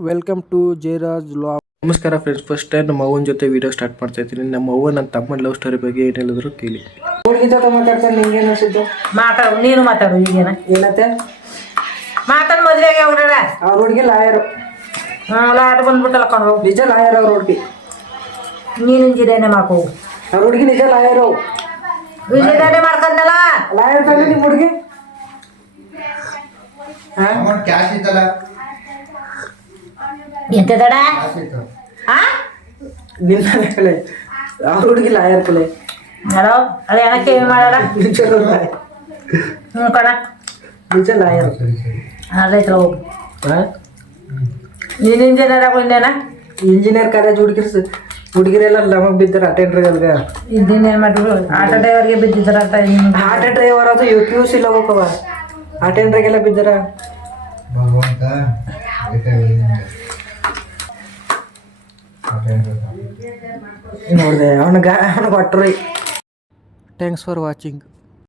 Welcome to Jayaraj vlog. ನಮಸ್ಕಾರ friends, first time ನಮ್ಮ ಅವ್ವನ ಜೊತೆ ವಿಡಿಯೋ ಸ್ಟಾರ್ಟ್ ಮಾಡ್ತಾ ಇದ್ದೀನಿ. ನಮ್ಮ ಅವ್ವ ನನ್ನ ತಮ್ಮನ ಲವ್ ಸ್ಟೋರಿ ಬಗ್ಗೆ ಏನು ಹೇಳಿದ್ರು ಕೇಳಿ. ಹುಡುಗಿ ಜೊತೆ ಮಾತಾಡ್ತಾನೆ, ನಿಂಗೆ ಏನು ಅನಿಸಿದ್ದು? ಮಾತಾಡು, ನೀನು ಮಾತಾಡು. ಈಗೇನ ಏನತ್ತೆ ಮಾತಾಡು. ಮದುವೆಗೆ ಹೋಗ್ರ ಅವ್ರ ಹುಡುಗಿ ಲಾಯರು. ಲಾಟ್ ಬಂದ್ಬಿಟ್ಟಲ್ಲ ಕಣ್ರು. ನಿಜ ಲಾಯರ್ ಅವ್ರ ಹುಡುಗಿ. ನೀನು ಇಂಜಿನಿಯರ್ ಮಾಡ್ಕೋ. ಅವ್ರ ಹುಡುಗಿ ನಿಜ ಲಾಯರು. ಇಂಜಿನಿಯರ್ ಮಾಡ್ಕೊಂಡಲ್ಲ ಲಾಯರ್ ತಾನೆ ನಿಮ್ಮ ಹುಡುಗಿ. ಕ್ಯಾಶ್ ಇತ್ತಲ್ಲ, ಎಂತ ದಡ ನಿನ್ನ ಕಲೆ ಅವ್ರ ಹುಡುಗಿ ಲಾಯರ್ ಕಲೆ. ಹಲೋ, ಅದು ಏನಕ್ಕೆ ಮಾಡಲ್ಲ? ನಿಜ ಲಾಯರ್. ಹ್ಞೂ ಕಣ, ನಿಜ ಲಾಯರ್. ಅದೈತ್ರ ಹೋಗು. ನೀನು ಇಂಜಿನಿಯರ್ ಆಗೋದೇನ? ಇಂಜಿನಿಯರ್ ಕಾಲೇಜ್ ಹುಡುಗಿರೆಲ್ಲ ನಮಗೆ ಬಿದ್ದರೆ ಅಟೆಂಡ್ರಿ ಅಲ್ವೇ. ಇಂಜಿನಿಯರ್ ಮಾಡಿದ್ರು ಆಟೋ ಡ್ರೈವರ್ಗೆ ಬಿದ್ದಿದ್ದಾರ ಅಂತ. ಆಟೋ ಡ್ರೈವರ್ ಅದು PUC ಇಲ್ಲ ಹೋಗವ, ಅಟೆಂಡ್ರಿಗೆಲ್ಲ ಬಿದ್ದಾರ. ಭಗವಂತ ನೋಡಿದೆ ಅವನಿಗೆ ಕೊಟ್ಟರು. Thanks for watching.